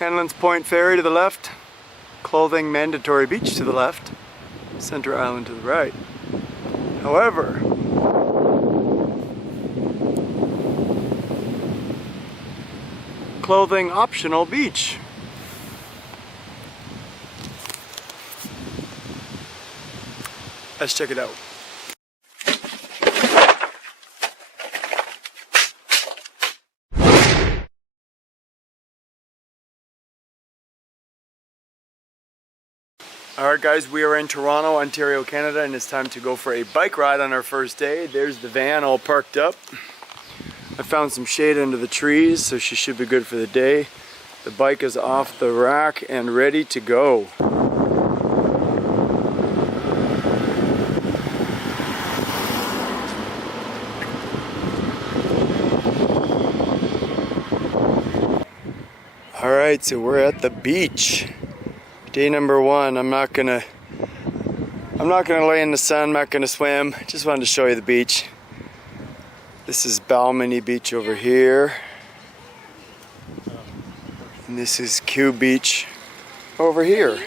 Hanlon's Point Ferry to the left, Clothing Mandatory Beach to the left, Center Island to the right. However, Clothing Optional Beach. Let's check it out. Alright guys, we are in Toronto, Ontario, Canada, and it's time to go for a bike ride on our first day. There's the van all parked up. I found some shade under the trees, so she should be good for the day. The bike is off the rack and ready to go. Alright, so we're at the beach. Day number one. I'm not gonna lay in the sun, I'm not gonna swim. Just wanted to show you the beach. This is Balmony Beach over here. And this is Q Beach over here.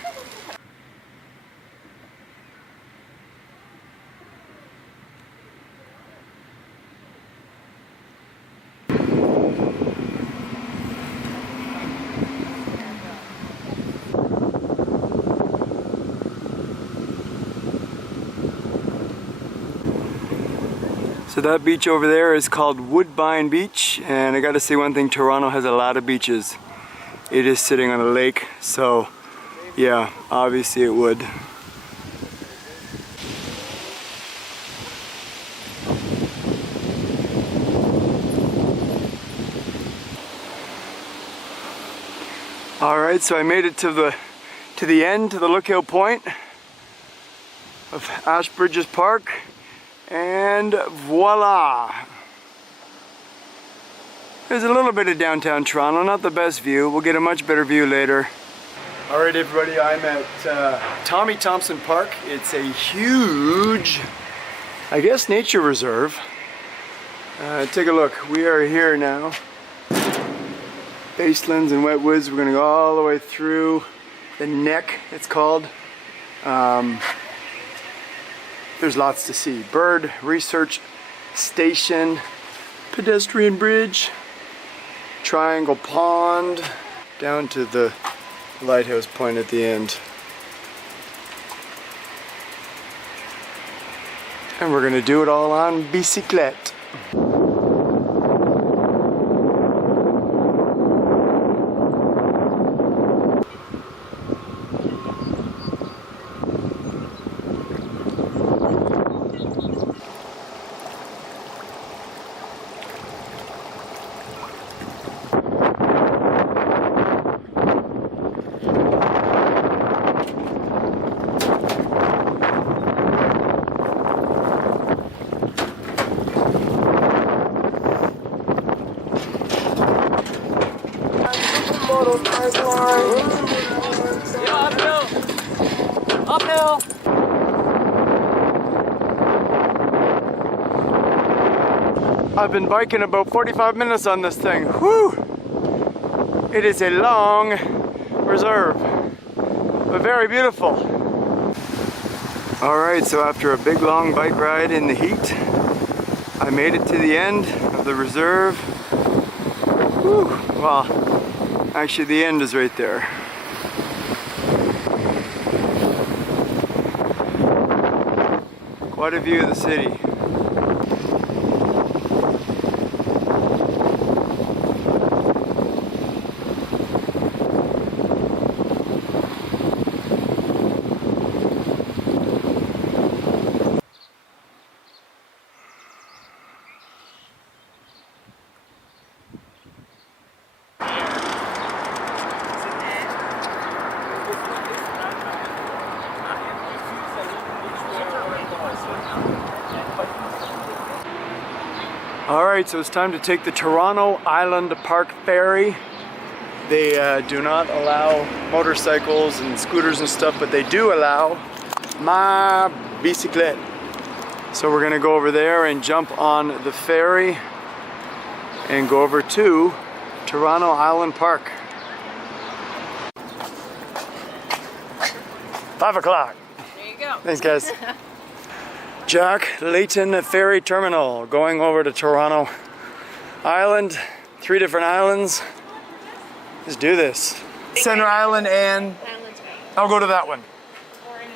So that beach over there is called Woodbine Beach, and I gotta say one thing, Toronto has a lot of beaches. It is sitting on a lake, so yeah, obviously it would. Alright, so I made it to the end, to the lookout point of Ashbridges Park. And voila! There's a little bit of downtown Toronto, not the best view. We'll get a much better view later. Alright everybody, I'm at Tommy Thompson Park. It's a huge, I guess, nature reserve. Take a look, we are here now. Baselands and wetwoods, we're gonna go all the way through the neck, it's called. There's lots to see. Bird Research Station, pedestrian bridge, Triangle Pond, down to the lighthouse point at the end. And we're gonna do it all on bicyclette. Uphill. I've been biking about 45 minutes on this thing. Whew! It is a long reserve, but very beautiful. Alright, so after a big long bike ride in the heat, I made it to the end of the reserve. Whew! Well, actually the end is right there. Quite a view of the city. Alright, so it's time to take the Toronto Island Park Ferry. They do not allow motorcycles and scooters and stuff, but they do allow my bicyclette. So we're gonna go over there and jump on the ferry and go over to Toronto Island Park. 5 o'clock. There you go. Thanks, guys. Jack Layton Ferry Terminal, going over to Toronto Island. 3 different islands. Let's do this. Center Island and... I'll go to that one.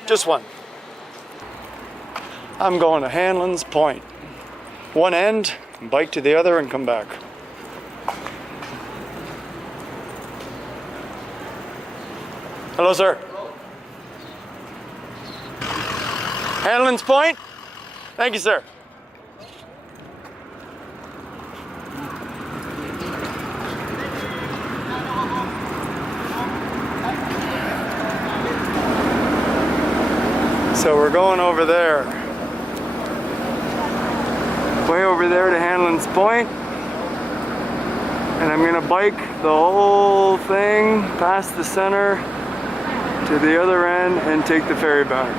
Just one. I'm going to Hanlon's Point. One end, bike to the other and come back. Hello, sir. Hanlon's Point? Thank you, sir. So we're going over there. Way over there to Hanlon's Point. And I'm gonna bike the whole thing past the center to the other end and take the ferry back.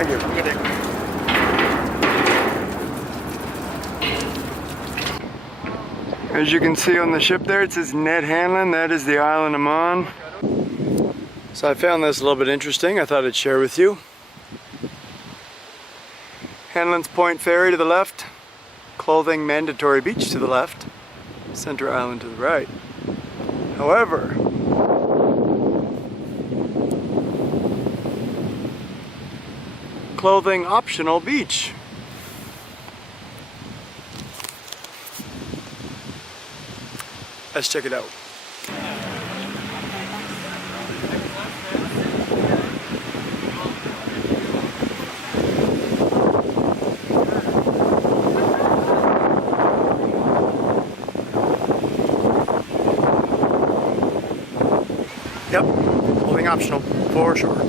Thank you. As you can see on the ship there, it says Ned Hanlon. That is the island I'm on. So I found this a little bit interesting. I thought I'd share with you. Hanlon's Point Ferry to the left. Clothing Mandatory Beach to the left. Center Island to the right. However, clothing optional beach. Let's check it out. Yep, clothing optional for sure.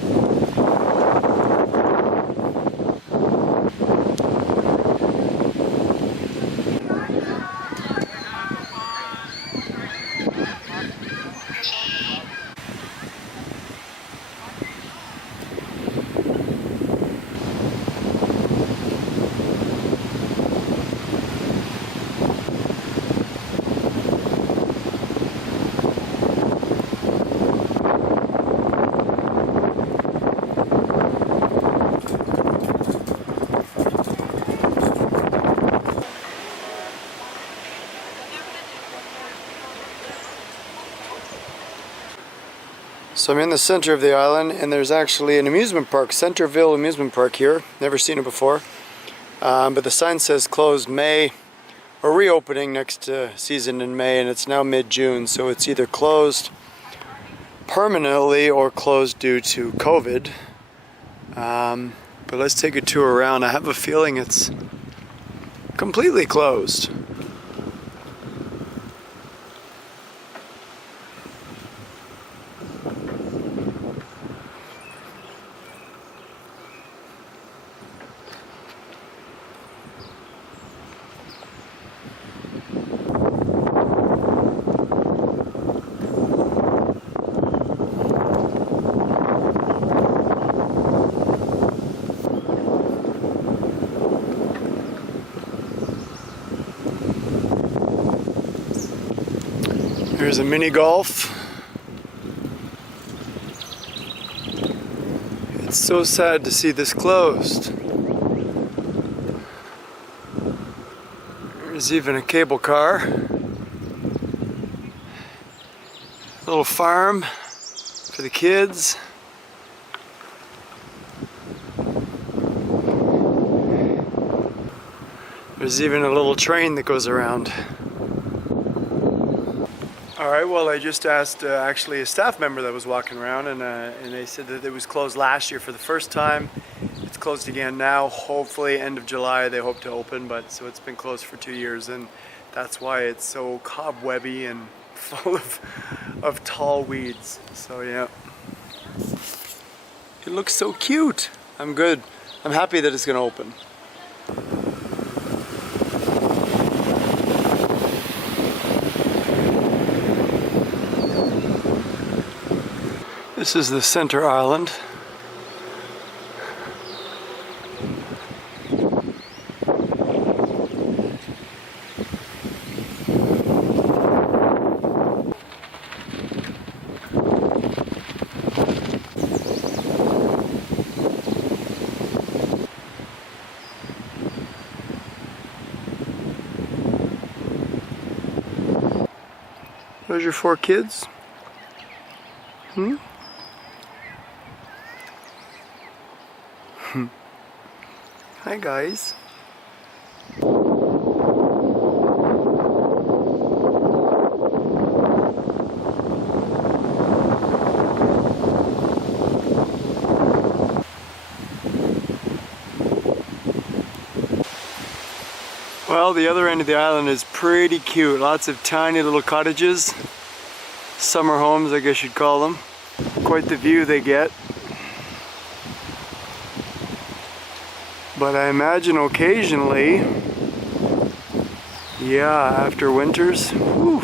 So I'm in the center of the island, and there's actually an amusement park, Centerville Amusement Park here. Never seen it before. But the sign says closed May, or reopening next season in May, and it's now mid-June, so it's either closed permanently or closed due to COVID. But let's take a tour around. I have a feeling it's completely closed. Here's a mini golf. It's so sad to see this closed. There's even a cable car. A little farm for the kids. There's even a little train that goes around. Alright, well, I just asked actually a staff member that was walking around, and they said that it was closed last year for the first time. It's closed again now. Hopefully end of July they hope to open, but so it's been closed for 2 years, and that's why it's so cobwebby and full of tall weeds. So yeah. It looks so cute. I'm good. I'm happy that it's gonna open. This is the center island. Those your 4 kids? Hi guys. Well, the other end of the island is pretty cute. Lots of tiny little cottages. Summer homes, I guess you'd call them. Quite the view they get. But I imagine occasionally, yeah, after winters, whew.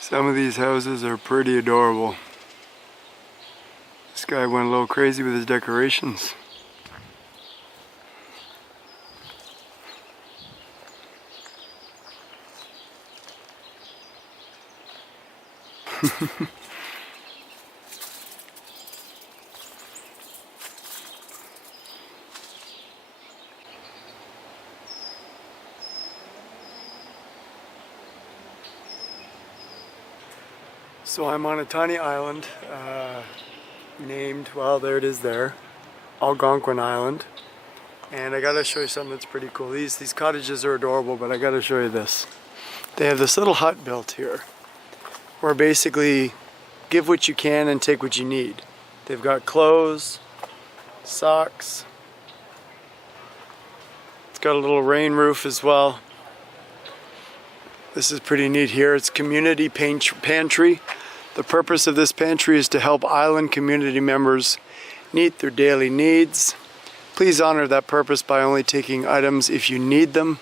Some of these houses are pretty adorable. This guy went a little crazy with his decorations. So I'm on a tiny island named, well, there it is there, ALGONQUIN Island. And I gotta show you something that's pretty cool. These cottages are adorable, but I gotta show you this. They have this little hut built here where basically give what you can and take what you need. They've got clothes, socks. It's got a little rain roof as well. This is pretty neat here. It's community pantry. The purpose of this pantry is to help island community members meet their daily needs. Please honor that purpose by only taking items if you need them.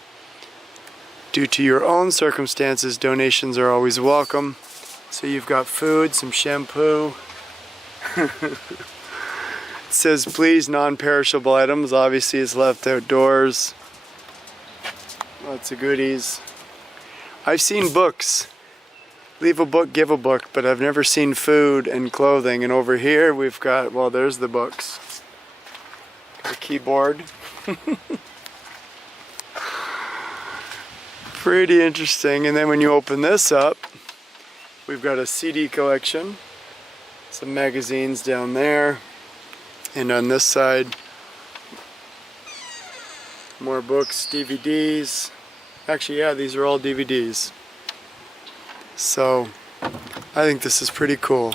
Due to your own circumstances, donations are always welcome. So you've got food, some shampoo. It says please non-perishable items. Obviously it's left outdoors. Lots of goodies. I've seen books. Leave a book, give a book, but I've never seen food and clothing. And over here we've got, well, there's the books. A keyboard. Pretty interesting. And then when you open this up, we've got a CD collection, some magazines down there, and on this side, more books, DVDs. Actually, yeah, these are all DVDs. So, I think this is pretty cool.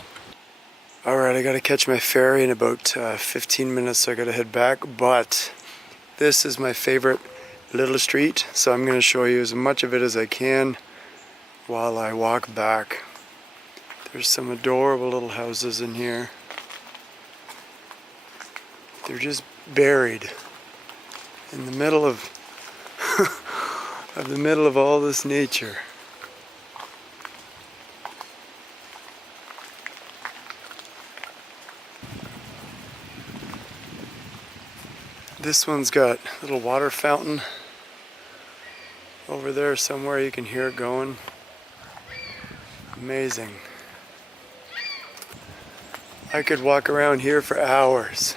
Alright, I gotta catch my ferry in about 15 minutes, so I gotta head back, but this is my favorite little street, so I'm gonna show you as much of it as I can while I walk back. There's some adorable little houses in here. They're just buried in the middle of the middle of all this nature. This one's got a little water fountain over there somewhere. You can hear it going. Amazing. I could walk around here for hours.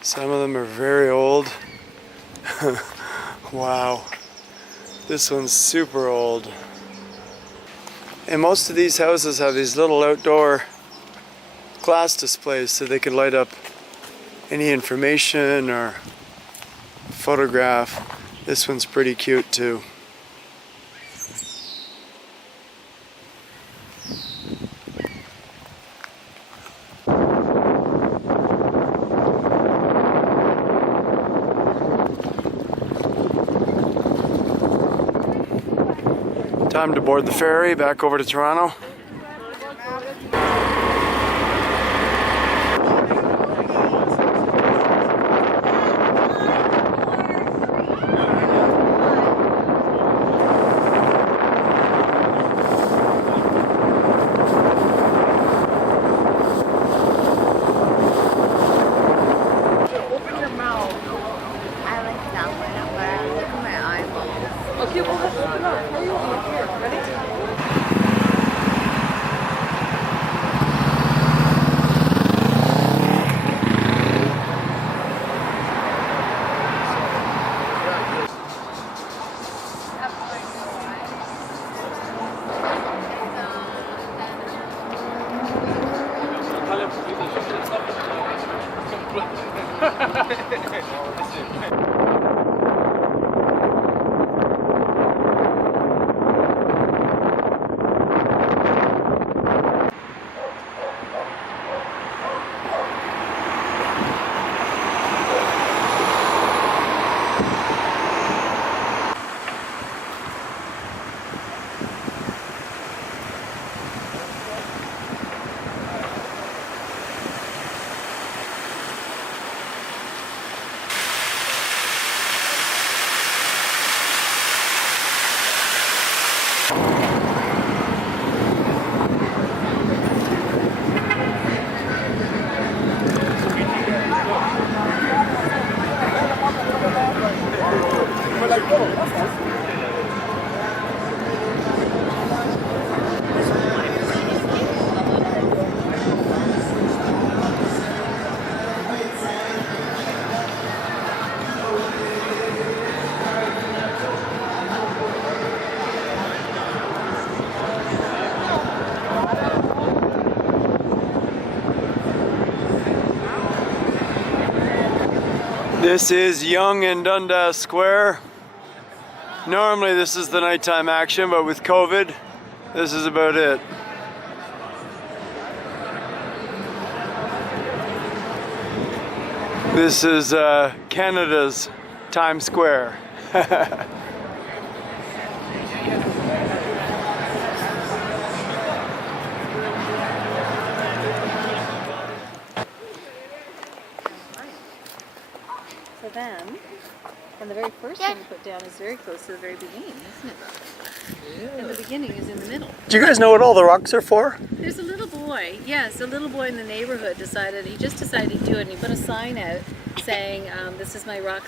Some of them are very old. Wow. This one's super old. And most of these houses have these little outdoor glass displays so they can light up any information or photograph. This one's pretty cute too. Time to board the ferry back over to Toronto. This is Yonge and Dundas Square. Normally this is the nighttime action, but with COVID, this is about it. This is Canada's Times Square. For them, and the very first one you put down is very close to the very beginning, isn't it? Yeah. And the beginning is in the middle. Do you guys know what all the rocks are for? There's a little boy, yes, a little boy in the neighborhood he just decided to do it, and he put a sign out saying, this is my rock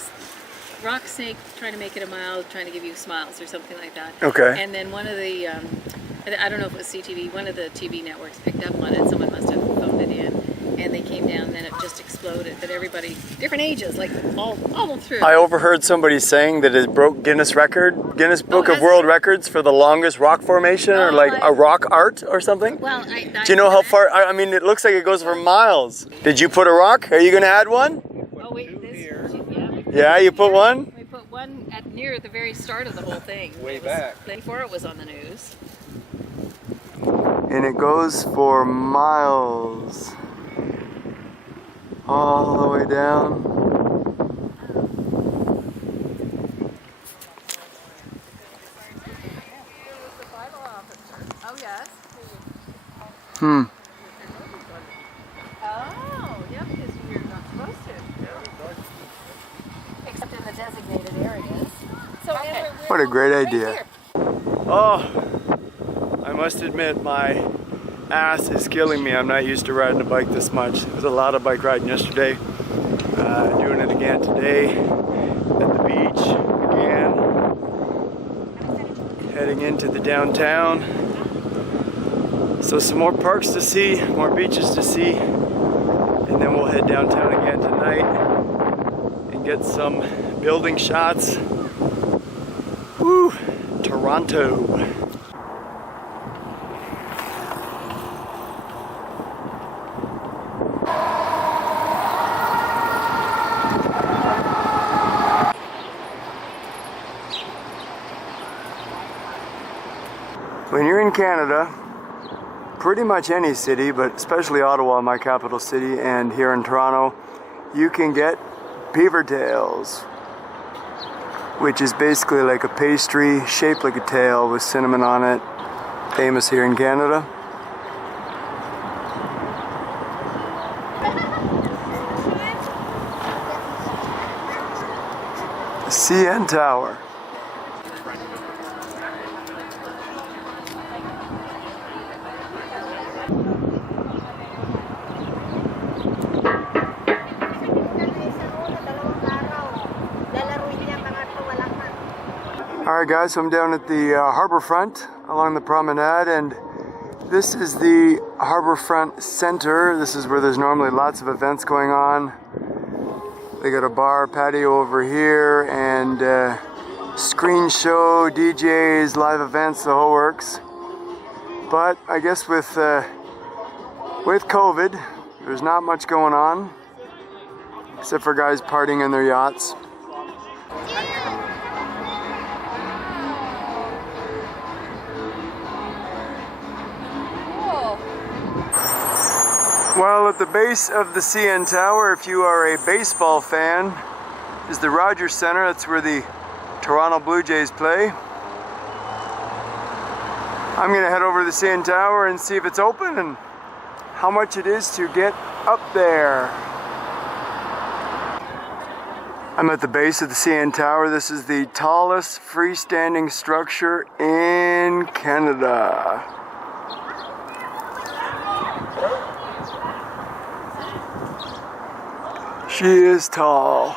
snake, trying to make it a mile, trying to give you smiles, or something like that. Okay. And then one of the, I don't know if it was CTV, one of the TV networks picked up on it, someone must have phoned it in. And they came down, and then it just exploded. But everybody, different ages, like all through. I overheard somebody saying that it broke Guinness Book of World Records for the longest rock formation, or like a rock art or something. Well, do you know how far? I mean, it looks like it goes for miles. Did you put a rock? Are you going to add one? Oh wait, Yeah, you put one. We put one near the very start of the whole thing. Way back. Before it was on the news. And it goes for miles. All the way down. Oh, yes. Hmm. Oh, yeah, because you're not supposed to. Except in the designated areas. So what a great idea. Oh, I must admit my ass is killing me. I'm not used to riding a bike this much. It was a lot of bike riding yesterday. Doing it again today at the beach again. Heading into the downtown. So some more parks to see, more beaches to see, and then we'll head downtown again tonight and get some building shots. Woo! Toronto. When you're in Canada, pretty much any city, but especially Ottawa, my capital city, and here in Toronto, you can get BEAVERTAILS, which is basically like a pastry shaped like a tail with cinnamon on it, famous here in Canada. The CN Tower. Alright guys, so I'm down at the harborfront along the promenade, and this is the harborfront center. This is where there's normally lots of events going on. They got a bar patio over here and screen show, DJs, live events, the whole works. But I guess with COVID, there's not much going on except for guys partying in their yachts. Well, at the base of the CN Tower, if you are a baseball fan, is the Rogers Centre. That's where the Toronto Blue Jays play. I'm going to head over to the CN Tower and see if it's open and how much it is to get up there. I'm at the base of the CN Tower. This is the tallest freestanding structure in Canada. She is tall.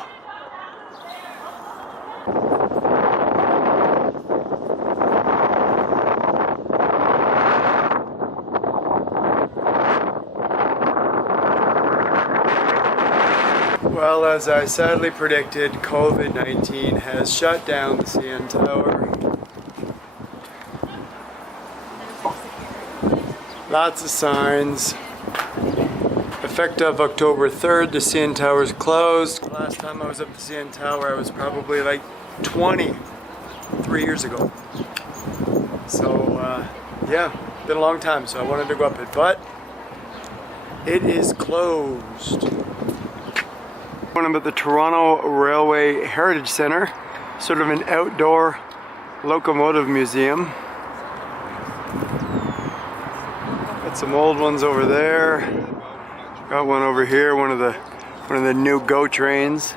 Well, as I sadly predicted, COVID-19 has shut down the CN Tower. Lots of signs. Effective October 3rd, the CN Tower is closed. Last time I was up the CN Tower, I was probably like 3 years ago. So, yeah, been a long time, so I wanted to go up it, but it is closed. I'm at the Toronto Railway Heritage Centre, sort of an outdoor locomotive museum. Got some old ones over there. Got one over here, one of the new GO trains.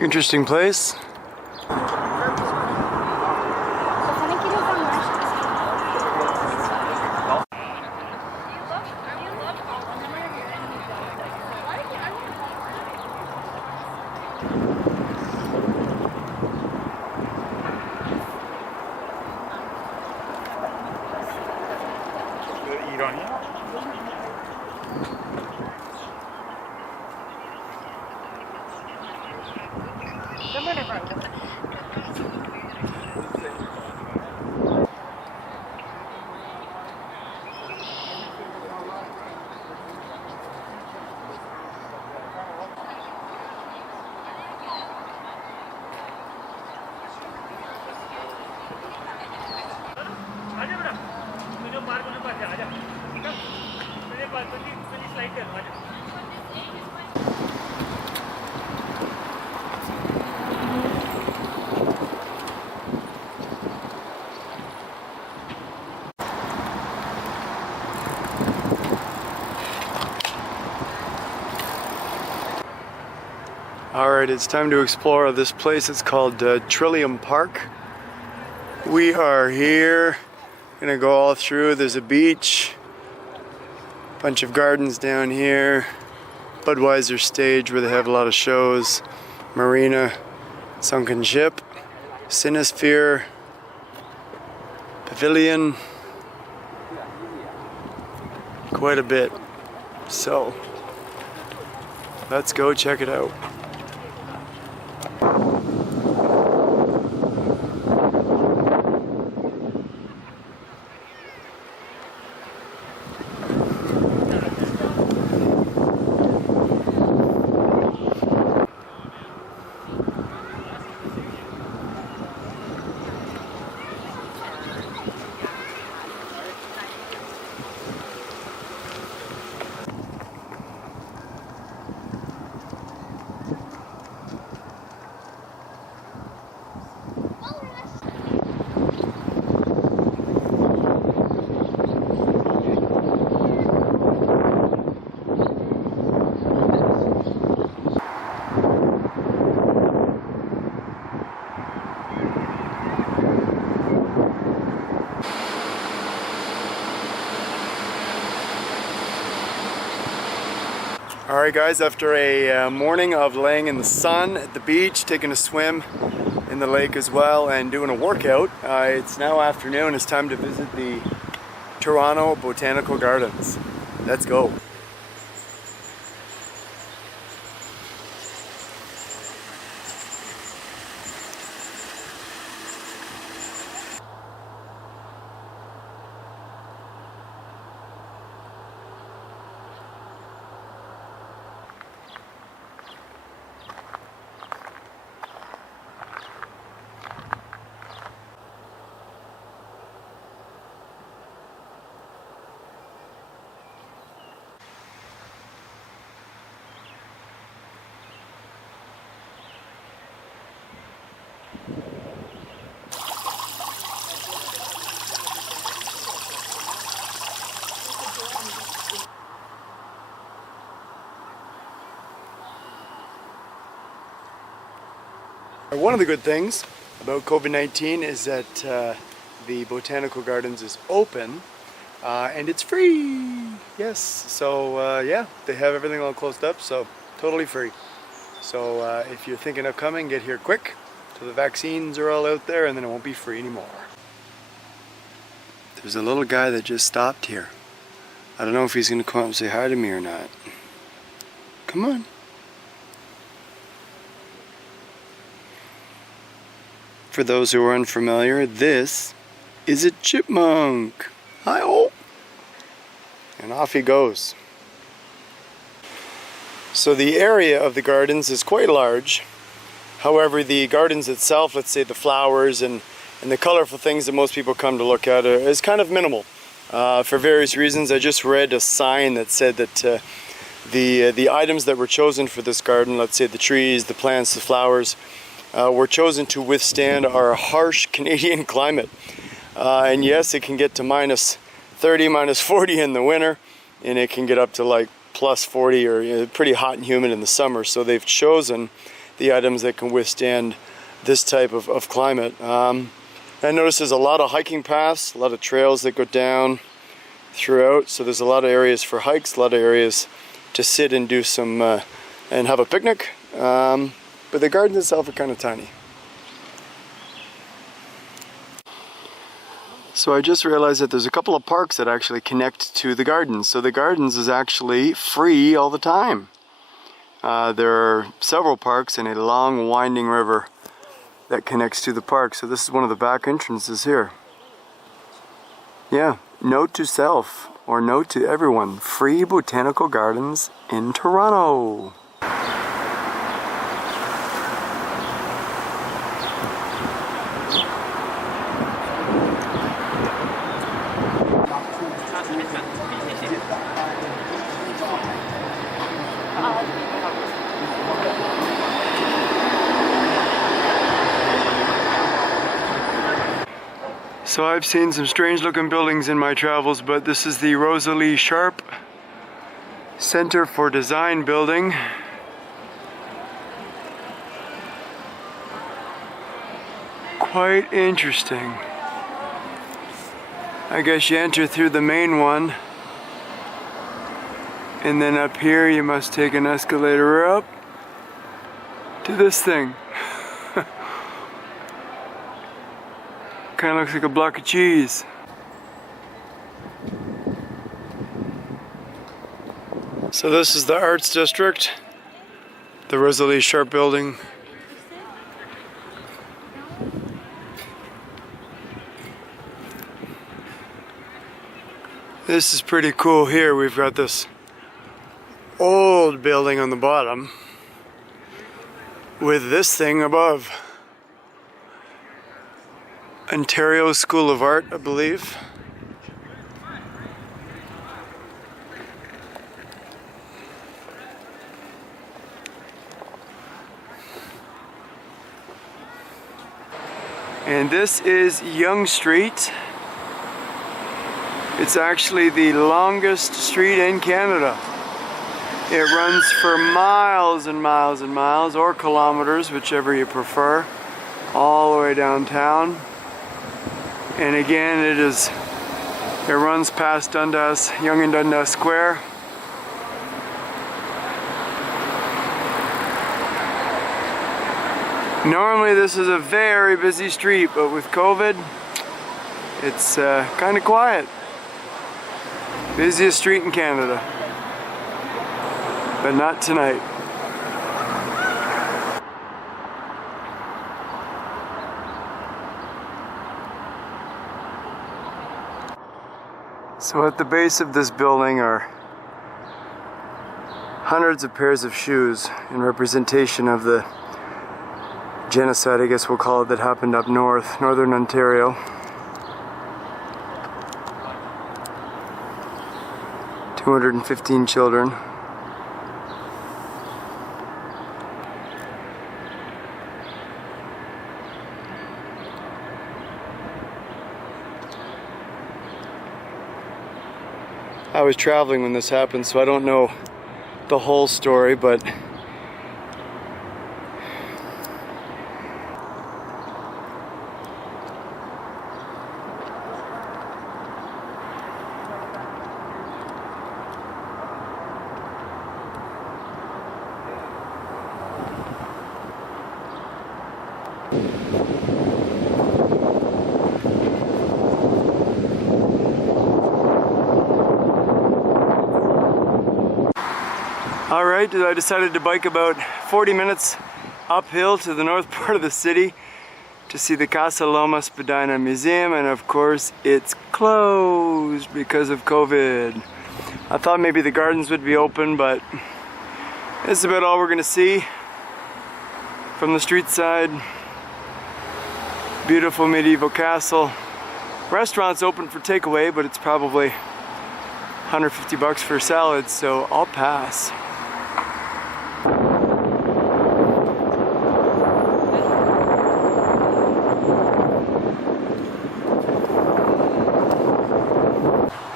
Interesting place. Alright, it's time to explore this place. It's called Trillium Park. We are here. Gonna go all through. There's a beach, bunch of gardens down here, Budweiser stage where they have a lot of shows, marina, sunken ship, Cinesphere, pavilion, quite a bit. So let's go check it out. Alright guys, after a morning of laying in the sun at the beach, taking a swim in the lake as well, and doing a workout, it's now afternoon. It's time to visit the Toronto Botanical Gardens. Let's go. One of the good things about COVID-19 is that the Botanical Gardens is open and it's free. Yes, so yeah, they have everything all closed up, so totally free. So if you're thinking of coming, get here quick till the vaccines are all out there, and then it won't be free anymore. There's a little guy that just stopped here. I don't know if he's gonna come up and say hi to me or not. Come on. For those who are unfamiliar, this is a chipmunk. Hi-oh! And off he goes. So the area of the gardens is quite large. However, the gardens itself, let's say the flowers and the colorful things that most people come to look at, is kind of minimal. For various reasons. I just read a sign that said that the items that were chosen for this garden, let's say the trees, the plants, the flowers, were chosen to withstand our harsh Canadian climate. And yes, it can get to minus 30, minus 40 in the winter, and it can get up to like plus 40 or pretty hot and humid in the summer. So they've chosen the items that can withstand this type of climate. I notice there's a lot of hiking paths, a lot of trails that go down throughout. So there's a lot of areas for hikes, a lot of areas to sit and do some and have a picnic. But the gardens itself are kind of tiny. So I just realized that there's a couple of parks that actually connect to the gardens. So the gardens is actually free all the time. There are several parks and a long winding river that connects to the park. So this is one of the back entrances here. Yeah, note to self, or note to everyone, free botanical gardens in Toronto. So I've seen some strange looking buildings in my travels, but this is the Rosalie Sharp Center for Design building. Quite interesting. I guess you enter through the main one, and then up here you must take an escalator up to this thing. Kind of looks like a block of cheese. So this is the Arts District, the Rosalie Sharp building. This is pretty cool here. We've got this old building on the bottom with this thing above. Ontario School of Art, I believe. And this is Yonge Street. It's actually the longest street in Canada. It runs for miles and miles and miles, or kilometers, whichever you prefer, all the way downtown. And again, it runs past Dundas, Yonge and Dundas Square. Normally this is a very busy street, but with COVID, it's kind of quiet. Busiest street in Canada, but not tonight. So at the base of this building are hundreds of pairs of shoes in representation of the genocide, I guess we'll call it, that happened up north, northern Ontario. $215 children. I was traveling when this happened, so I don't know the whole story, but alright, I decided to bike about 40 minutes uphill to the north part of the city to see the Casa Loma Spadina Museum, and of course it's closed because of COVID. I thought maybe the gardens would be open, but this is about all we're gonna see from the street side. Beautiful medieval castle. Restaurant's open for takeaway, but it's probably 150 bucks for salads, so I'll pass.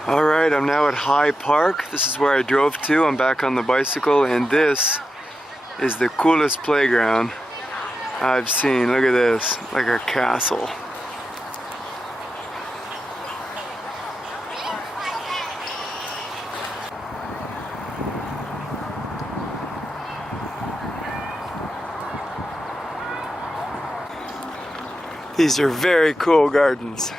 Alright, I'm now at High Park. This is where I drove to. I'm back on the bicycle, and this is the coolest playground I've seen. Look at this, like a castle. These are very cool gardens.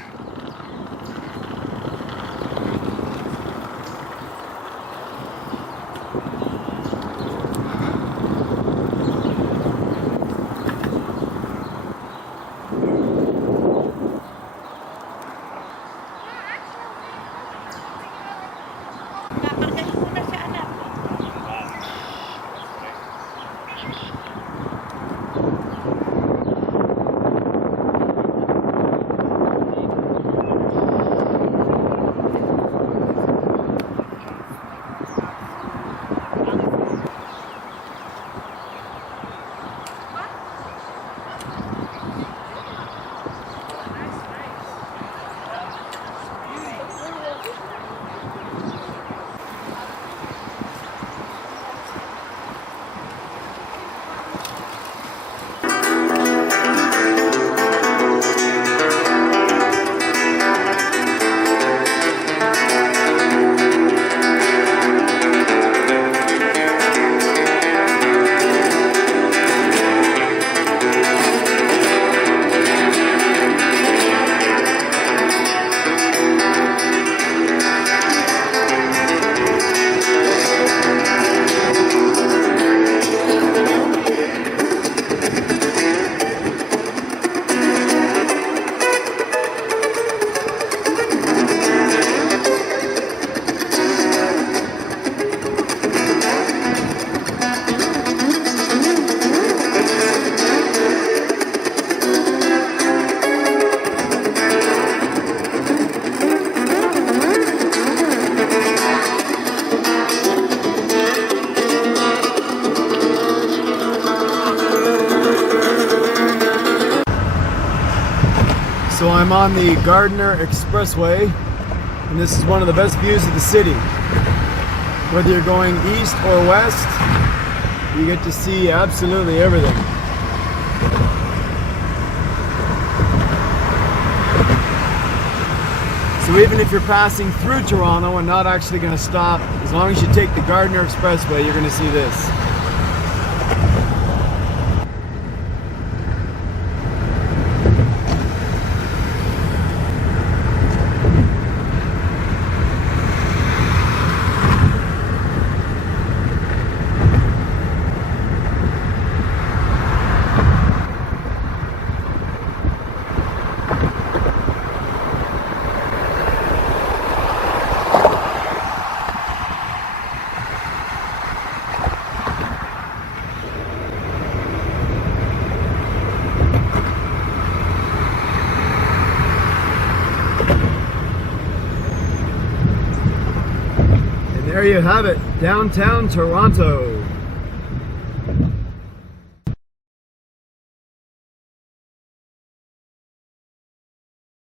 I'm on the Gardiner Expressway, and this is one of the best views of the city. Whether you're going east or west, you get to see absolutely everything. So even if you're passing through Toronto and not actually going to stop, as long as you take the Gardiner Expressway, you're going to see this. There you have it, downtown Toronto.